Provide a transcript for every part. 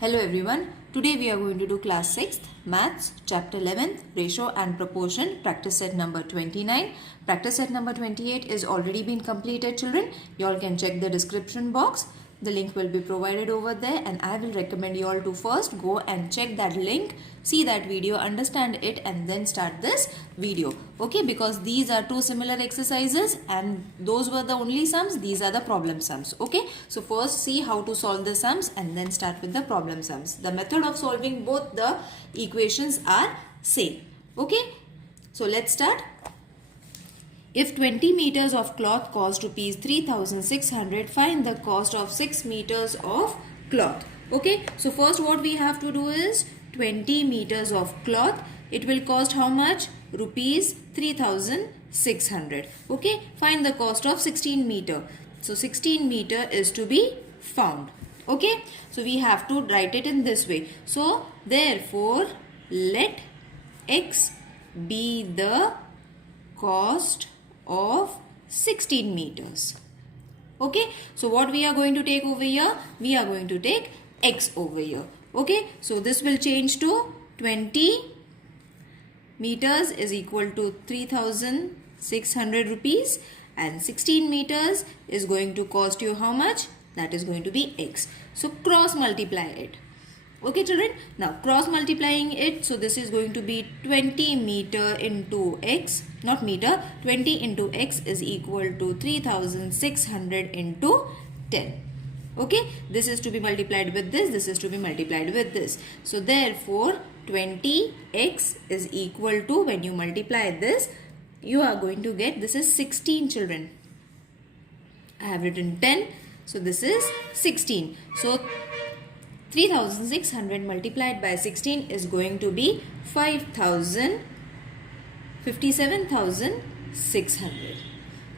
Hello everyone. Today we are going to do class 6th maths chapter 11 ratio and proportion practice set number 29. Practice set number 28 is already been completed children. You all can check the description box. The link will be provided over there and I will recommend you all to first go and check that link, see that video, understand it and then start this video. Okay, because these are two similar exercises and those were the only sums, these are the problem sums. Okay, so first see how to solve the sums and then start with the problem sums. The method of solving both the equations are same. Okay, so let's start. If 20 meters of cloth cost rupees 3600, find the cost of 6 meters of cloth. Okay, so first what we have to do is 20 meters of cloth. It will cost how much? Rupees 3600. Okay, find the cost of 16 meter. So 16 meter is to be found. Okay, so we have to write it in this way. So therefore, let x be the cost of 16 meters. Okay, so what we are going to take over here? We are going to take x over here. Okay, so this will change to 20 meters is equal to 3600 rupees and 16 meters is going to cost you how much? That is going to be x. So cross multiply it. Okay children, now cross multiplying it, so this is going to be 20 meter into x, not meter, 20 into x is equal to 3600 into 10. Okay, this is to be multiplied with this is to be multiplied with this. So therefore 20x is equal to, when you multiply this, you are going to get, this is 16 children. I have written 10, so this is 16. So 3600 multiplied by 16 is going to be 57,600.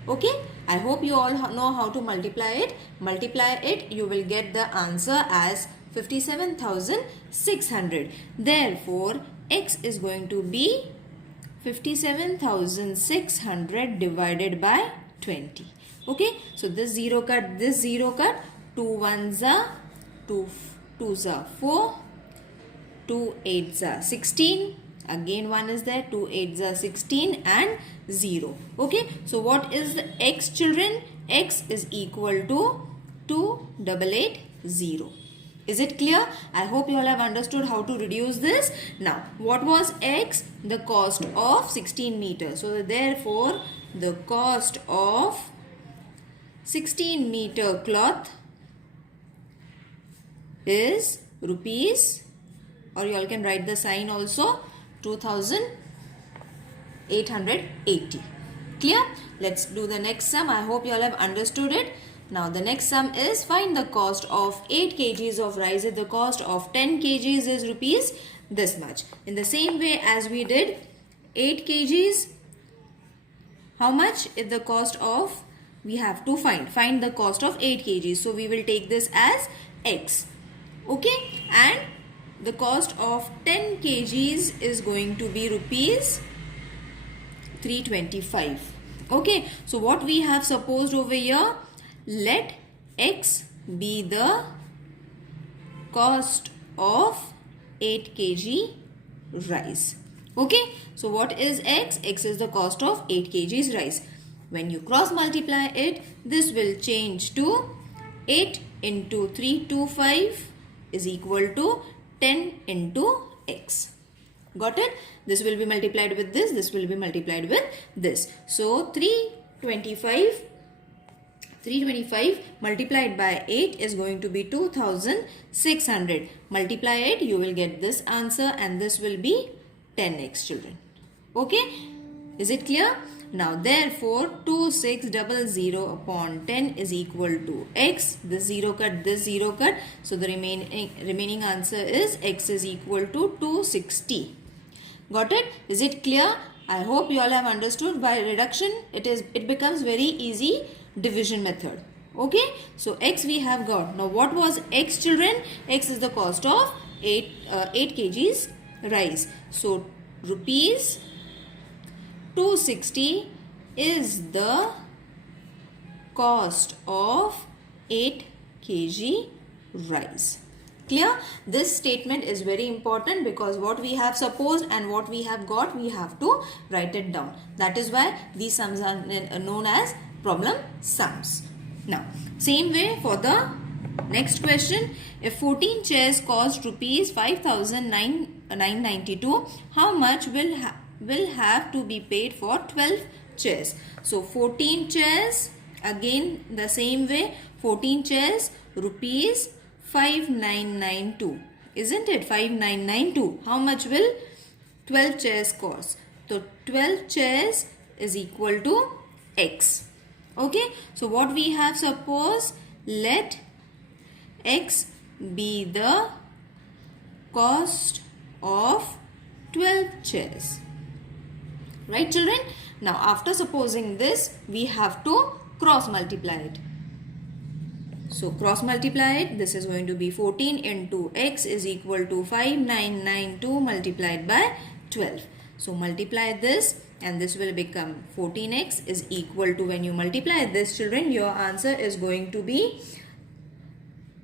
Okay, I hope you all know how to multiply it. Multiply it, you will get the answer as 57,600. Therefore, x is going to be 57,600 divided by 20. Okay, so this 0 cut, 2 ones are 2 2s are 4, 2 8s are 16, again 1 is there, 2 8s are 16 and 0. Okay, so what is the x children? X is equal to 2880. Is it clear? I hope you all have understood how to reduce this. Now, what was x? The cost of 16 meters. So, therefore, the cost of 16 meter cloth is rupees, or you all can write the sign also, 2880. Clear? Let's do the next sum. I hope you all have understood it. Now the next sum is, find the cost of 8 kgs of rice. If the cost of 10 kgs is rupees this much. In the same way as we did 8 kgs, how much is the cost of, we have to find the cost of 8 kgs. So we will take this as x. Okay, and the cost of 10 kgs is going to be rupees 325. Okay, so what we have supposed over here, let x be the cost of 8 kg rice. Okay, so what is x? X is the cost of 8 kgs rice. When you cross multiply it, this will change to 8 into 325 is equal to 10 into x. Got it? This will be multiplied with this will be multiplied with this. So 325 multiplied by 8 is going to be 2600. Multiply it, you will get this answer and this will be 10x children. Okay? Is it clear? Now therefore 2600 upon 10 is equal to x. This 0 cut, so the remaining answer is x is equal to 260. Got it? Is it clear? I hope you all have understood. By reduction it becomes very easy division method. Okay, so x we have got. Now what was x children? X is the cost of 8 kgs rice. So rupees 260 is the cost of 8 kg rice. Clear? This statement is very important because what we have supposed and what we have got, we have to write it down. That is why these sums are known as problem sums. Now, same way for the next question. If 14 chairs cost rupees 5,992, how much will have to be paid for 12 chairs? So 14 chairs, again the same way, 14 chairs rupees 5992, isn't it? 5992. How much will 12 chairs cost? So 12 chairs is equal to x. Okay, so what we have, suppose let x be the cost of 12 chairs. Right, children? Now after supposing this, we have to cross multiply it. So cross multiply it. This is going to be 14 into x is equal to 5992 multiplied by 12. So multiply this and this will become 14x is equal to, when you multiply this, children, your answer is going to be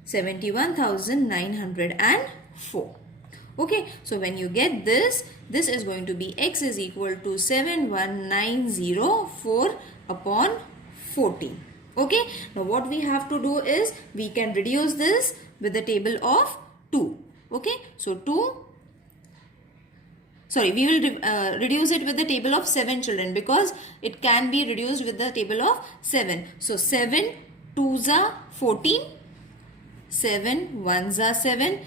71,904. Okay, so when you get this, this is going to be x is equal to 71904 upon 14. Okay, now what we have to do is we can reduce this with the table of 2. Okay, so we will reduce it with the table of 7, children, because it can be reduced with the table of 7. So 7 2s are 14, 7 1s are 7,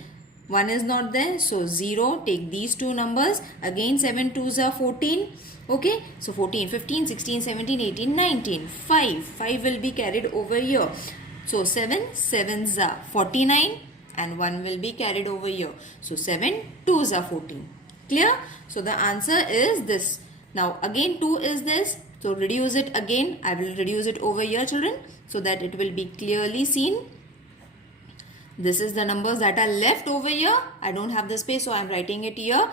1 is not there, so 0. Take these two numbers, again 7 2s are 14. Okay, so 14, 15, 16, 17, 18, 19, 5 will be carried over here. So 7 7s are 49 and 1 will be carried over here. So 7 2s are 14. Clear? So the answer is this. Now again 2 is this. So reduce it again. I will reduce it over here, children, so that it will be clearly seen. This is the numbers that are left over here. I don't have the space, so I am writing it here.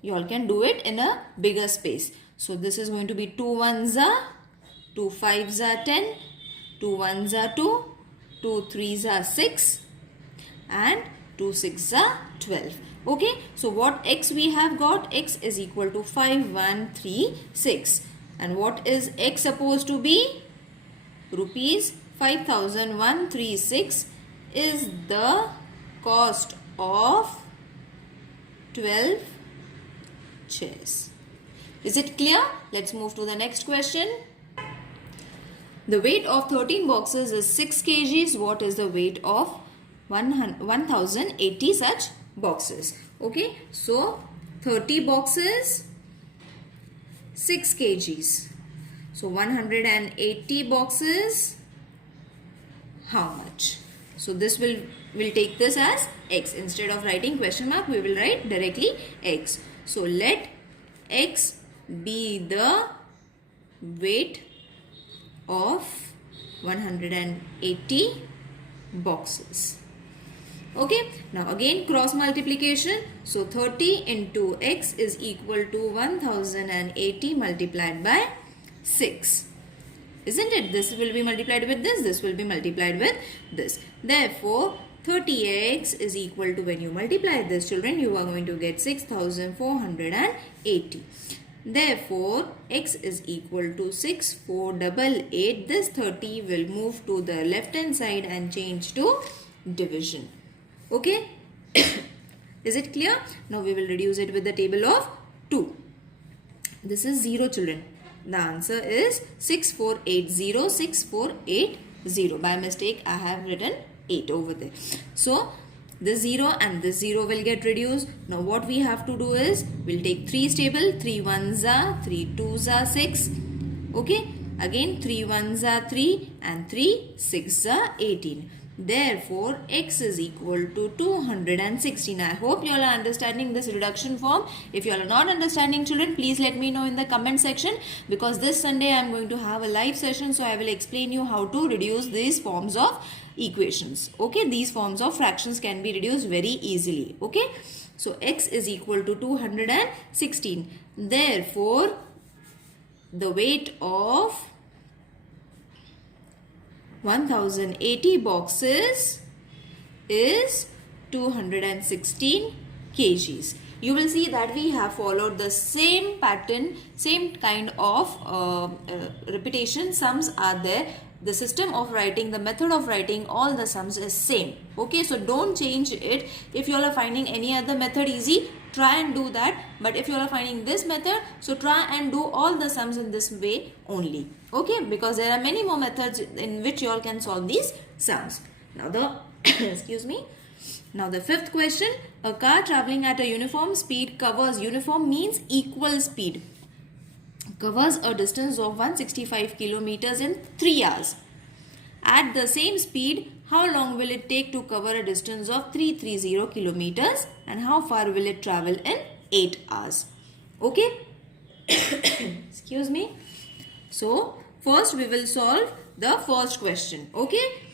You all can do it in a bigger space. So this is going to be 2 1s are, 2 5s are 10, 2 1s are 2, 2 3s are 6 and 2 6s are 12. Okay, so what x we have got? X is equal to 5136. And what is x supposed to be? Rupees 5,136 is the cost of 12 chairs. Is it clear? Let's move to the next question. The weight of 13 boxes is 6 kgs. What is the weight of 1080 such boxes? Okay, so 30 boxes, 6 kgs. So 180 boxes, how much? So this we'll take this as x. Instead of writing question mark, we will write directly x. So let x be the weight of 180 boxes. Okay, now again cross multiplication. So 30 into x is equal to 1080 multiplied by 6. Isn't it? This will be multiplied with this. This will be multiplied with this. Therefore, 30x is equal to, when you multiply this, children, you are going to get 6480. Therefore, x is equal to 6488. This 30 will move to the left hand side and change to division. Okay? Is it clear? Now we will reduce it with the table of 2. This is 0, children. The answer is 6480, 6480. By mistake, I have written 8 over there. So, this 0 and this 0 will get reduced. Now, what we have to do is, we'll take 3's table. 3 1s are, 3 2s are 6. Okay. Again, 3 1s are 3 and 3 6s are 18. Therefore, x is equal to 216. I hope you all are understanding this reduction form. If you all are not understanding, children, please let me know in the comment section, because this Sunday I am going to have a live session. So, I will explain you how to reduce these forms of equations. Okay, these forms of fractions can be reduced very easily. Okay, so x is equal to 216. Therefore, the weight of 1080 boxes is 216 kgs. You will see that we have followed the same pattern, same kind of repetition. Sums are there. The system of writing, the method of writing all the sums is same. Okay, so don't change it. If you all are finding any other method easy, try and do that. But if you all are finding this method, so try and do all the sums in this way only. Okay, because there are many more methods in which you all can solve these sums. Now the excuse me. Now the fifth question, a car traveling at a uniform speed covers, uniform means equal speed, covers a distance of 165 kilometers in 3 hours. At the same speed, how long will it take to cover a distance of 330 kilometers, and how far will it travel in 8 hours? Okay? Excuse me. So, first we will solve the first question. Okay?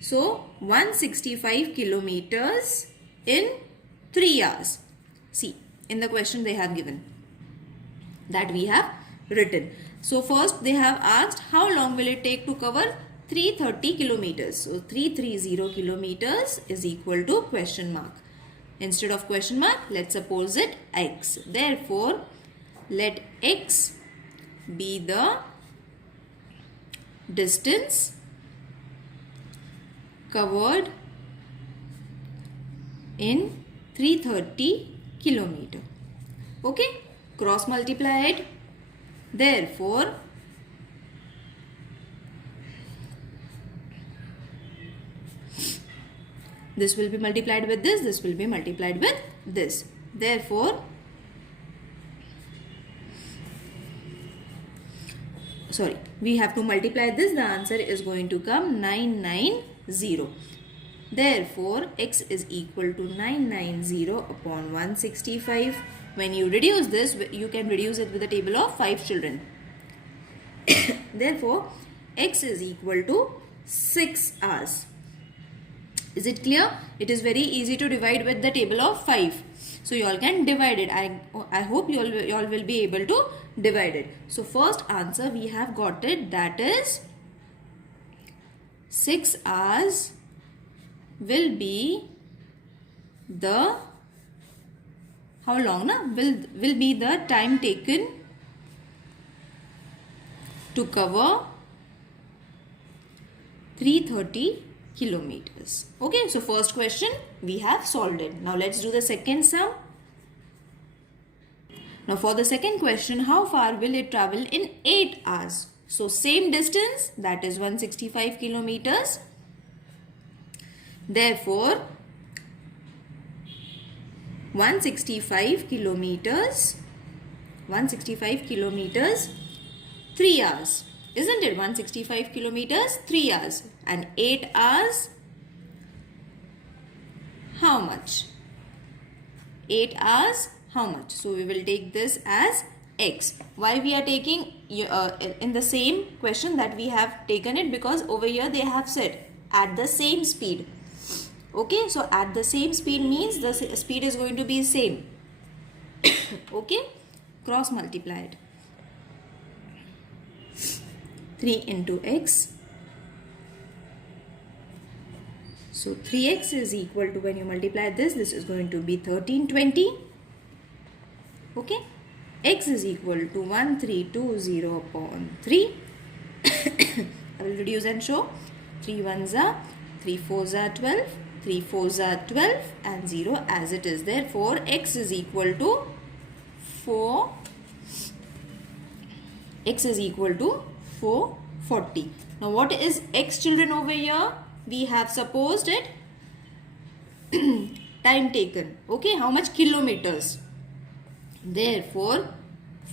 So, 165 kilometers in 3 hours. See, in the question they have given that we have written. So, first they have asked how long will it take to cover 330 kilometers. So, 330 kilometers is equal to question mark. Instead of question mark, let's suppose it x. Therefore, let x be the distance covered in 330 kilometer. Okay, cross multiply it. Therefore, this will be multiplied with this will be multiplied with this. Therefore, we have to multiply this. The answer is going to come 990. Therefore, x is equal to 990 upon 165. When you reduce this, you can reduce it with a table of 5 children. Therefore, x is equal to 6 hours. Is it clear? It is very easy to divide with the table of 5. So, you all can divide it. I hope you all will be able to divide it. So, first answer we have got it, that is 6 hours will be the, how long na? Will be the time taken to cover 330 kilometers. Okay, so first question we have solved it. Now let's do the second sum. Now for the second question, how far will it travel in 8 hours? So same distance, that is 165 kilometers. Therefore, 165 kilometers, 3 hours. Isn't it? 165 kilometers, 3 hours. And 8 hours, how much? 8 hours, how much? So, we will take this as x. Why we are taking in the same question that we have taken it? Because over here they have said at the same speed. Okay, so at the same speed means the speed is going to be same. Okay, cross multiply it. 3 into x. So 3x is equal to, when you multiply this is going to be 1320. Okay, x is equal to 1320 upon 3. I will reduce and show. 3 1s are, 3 4s are 12, 3 4s are 12 and 0 as it is. Therefore, x is equal to 4. X is equal to 440. Now what is x, children, over here? We have supposed it time taken. Okay, how much kilometers? Therefore,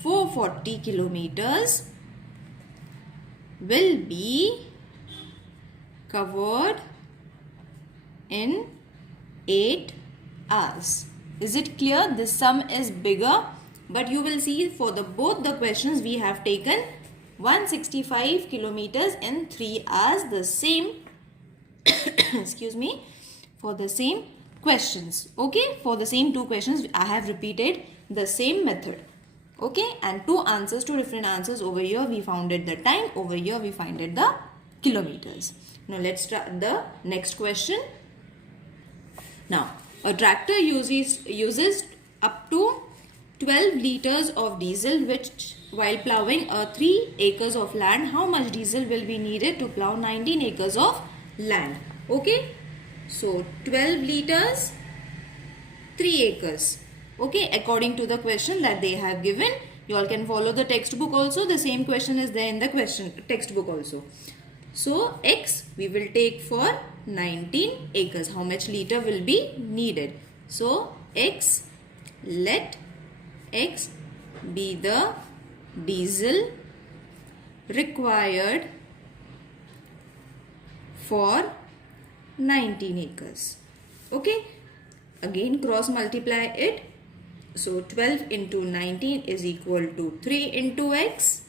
440 kilometers will be covered in 8 hours. Is it clear? This sum is bigger, but you will see for both the questions we have taken 165 kilometers in 3 hours, the same excuse me, for the same questions. Okay, for the same 2 questions I have repeated the same method. Okay, and 2 answers, 2 different answers. Over here we found it the time, over here we find it the kilometers. Now let's start the next question. Now, a tractor uses up to 12 liters of diesel, which while ploughing 3 acres of land, how much diesel will be needed to plough 19 acres of land? Okay, so 12 liters, 3 acres. Okay, according to the question that they have given. You all can follow the textbook also. The same question is there in the textbook also. So X we will take for 19 acres. How much liter will be needed? So X, let X be the diesel required for 19 acres. Okay. Again cross multiply it. So 12 into 19 is equal to 3 into X.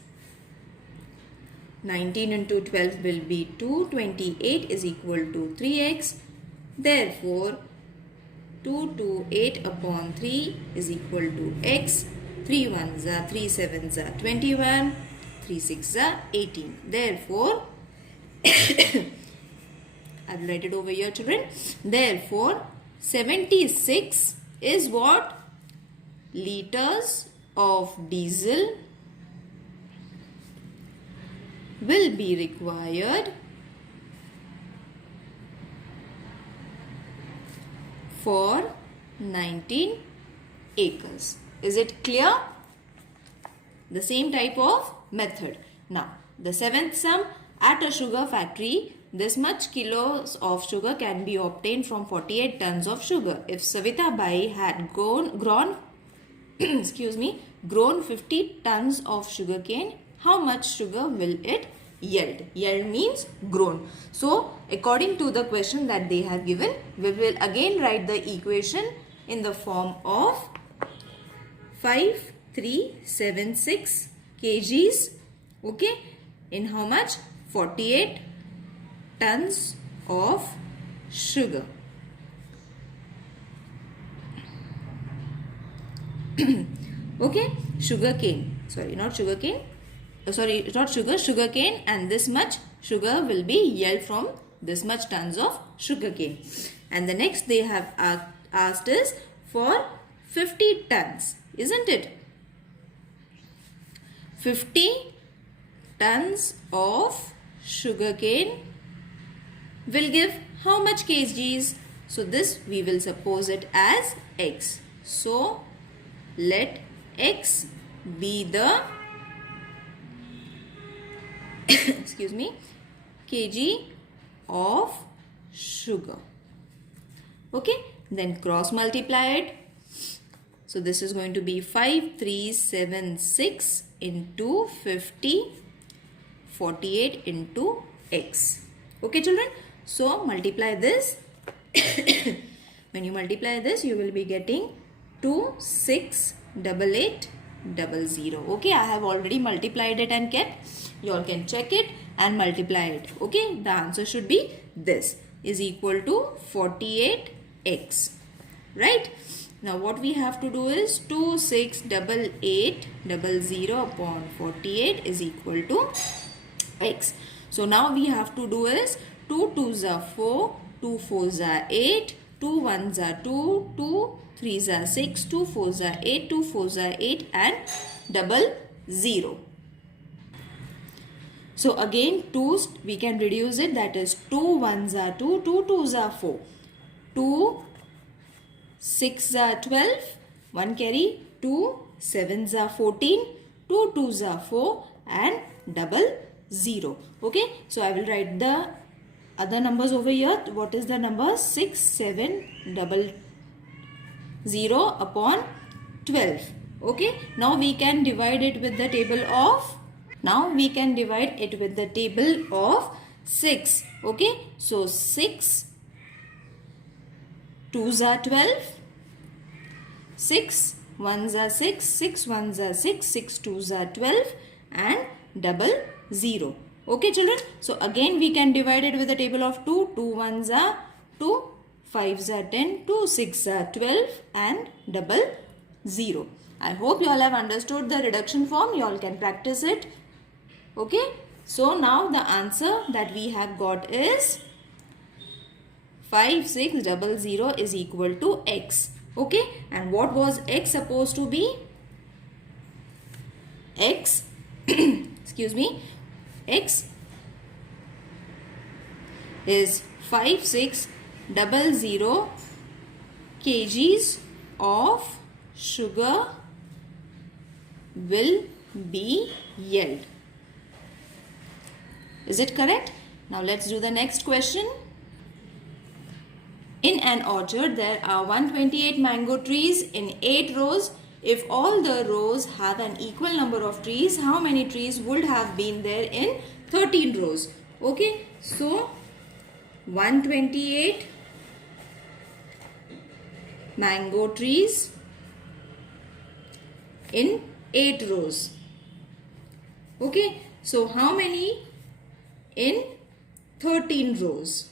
19 into 12 will be 228 is equal to 3x. Therefore, 228 upon 3 is equal to x. 3 1s are 3 7s are 21. 3 6s are 18. Therefore, I will write it over here, children. Therefore, 76 is what? Liters of diesel will be required for 19 acres. Is it clear? The same type of method. Now, the seventh sum, at a sugar factory, this much kilos of sugar can be obtained from 48 tons of sugar. If Savita Bai had grown excuse me, grown 50 tons of sugarcane, how much sugar will it yield? Yield means grown. So, according to the question that they have given, we will again write the equation in the form of 5376 kgs. Okay, in how much? 48 tons of sugar. Okay, sugarcane. Sorry, not sugarcane. Sorry, not sugar, sugarcane, and this much sugar will be yield from this much tons of sugarcane. And the next they have asked is for 50 tons, isn't it? 50 tons of sugarcane will give how much kgs? So this we will suppose it as x. So let x be the excuse me, kg of sugar. Okay, then cross multiply it. So this is going to be 5376 into 50, 48 into x. Okay, children. So multiply this. When you multiply this, you will be getting 268800. Okay, I have already multiplied it and kept. You all can check it and multiply it. Okay, the answer should be this is equal to 48x. Right? Now what we have to do is 268800 upon 48 is equal to x. So now we have to do is 2 2s are 4, 2 4s are 8, 2 1s are 2, 2 3s are 6, 2 4s are 8, 2 4s are 8 and 0. So again 2's we can reduce it, that is 2 1s are 2, 2 2s are 4, 2 6 are 12, 1 carry, 2 7s are 14, 2 2s are 4 and 0. Okay, so I will write the other numbers over here. What is the number? 6700 upon 12. Okay, now we can divide it with the table of 6. Okay, so 6 2s are 12, 6 1s are 6, 6 1s are 6, 6 2s are 12 and 0. Okay, children. So again we can divide it with the table of 2. 2 1s are 2, 5s are 10, 2 6 are 12 and 0. I hope you all have understood the reduction form. You all can practice it. Okay. So now the answer that we have got is 5600 is equal to x. Okay, and what was x supposed to be? X excuse me, x is 5600 kgs of sugar will be yelled. Is it correct? Now let's do the next question. In an orchard, there are 128 mango trees in 8 rows. If all the rows have an equal number of trees, how many trees would have been there in 13 rows? Okay, so 128 mango trees in 8 rows. Okay, so how many in 13 rows?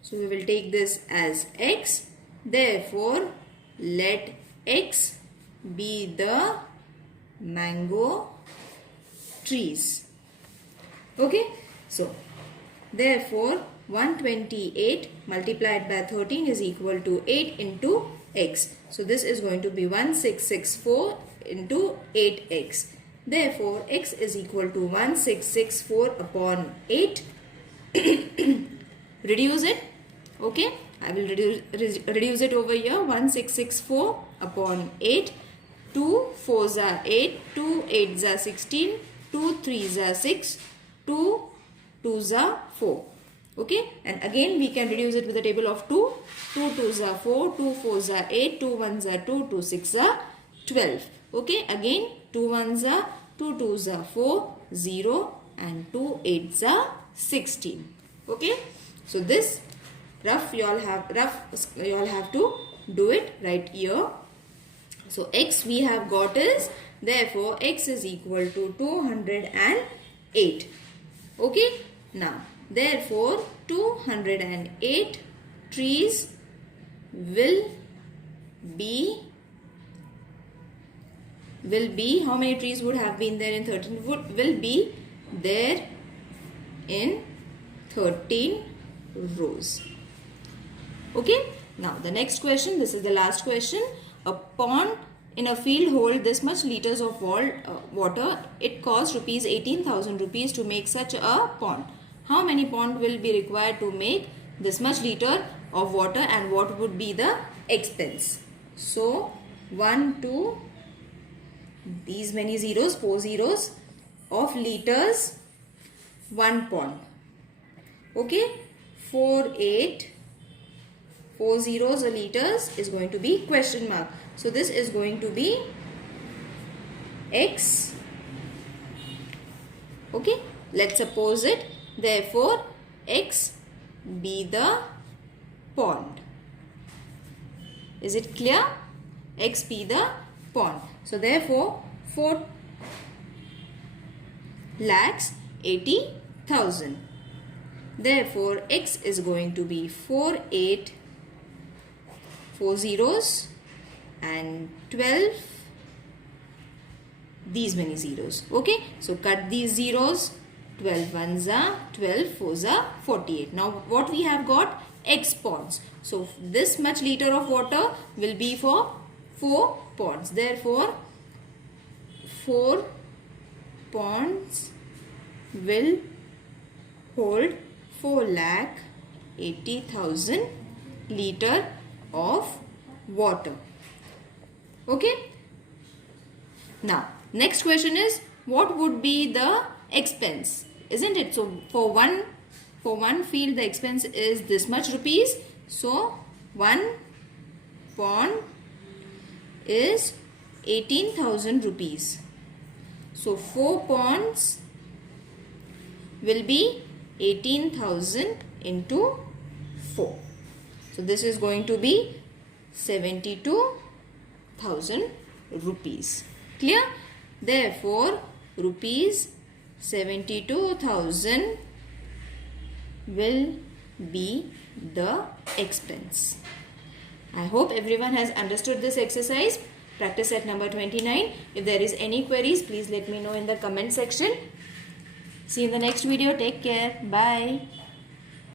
So we will take this as x. Therefore, let x be the mango trees. Okay, so therefore 128 multiplied by 13 is equal to 8 into x. So this is going to be 1664 into 8x. Therefore x is equal to 1664 upon 8. Reduce it. Okay, I will reduce it over here. 1664 upon 8. 2 4s are 8, 2 8s are 16, 2 3s are 6, 2 2s are 4. Okay, and again we can reduce it with the table of 2. 2 2s are 4, 2 4s are 8, 2 1s are 2, 2 6s are 12. Okay, again 2 1s are 2, 2s are 4, 0 and 2 8s are 16. Okay, so this you all have to do it right here. So x we have got is, therefore x is equal to 208. Okay, now therefore 208 trees will be, how many trees would have been there in 13? Will be there in 13 rows. Okay, now the next question, this is the last question. A pond in a field hold this much liters of water. It costs rupees 18,000 rupees to make such a pond. How many pond will be required to make this much liter of water, and what would be the expense? So 1 2 these many zeros, 4 zeros of liters, 1 pond. Okay, 4 8 4 zeros or liters is going to be question mark. So this is going to be x. Okay, let's suppose it. Therefore x be the pond. Is it clear? X be the pond. So therefore 4,80,000. Therefore x is going to be 4 8 4 zeros and 12 these many zeros. Okay, so cut these zeros. 12 ones are 12, 4s are 48. Now what we have got? X ponds. So this much liter of water will be for 4 ponds. Therefore 4 ponds will hold 4,80,000 liter of water. Okay, now next question is, what would be the expense? Isn't it? So for one field the expense is this much rupees. So 1 pond is 18,000 rupees. So 4 ponds will be 18,000 into 4. So this is going to be 72,000 rupees. Clear? Therefore rupees 72,000 will be the expense. I hope everyone has understood this exercise. Practice set number 29. If there is any queries, please let me know in the comment section. See you in the next video. Take care. Bye.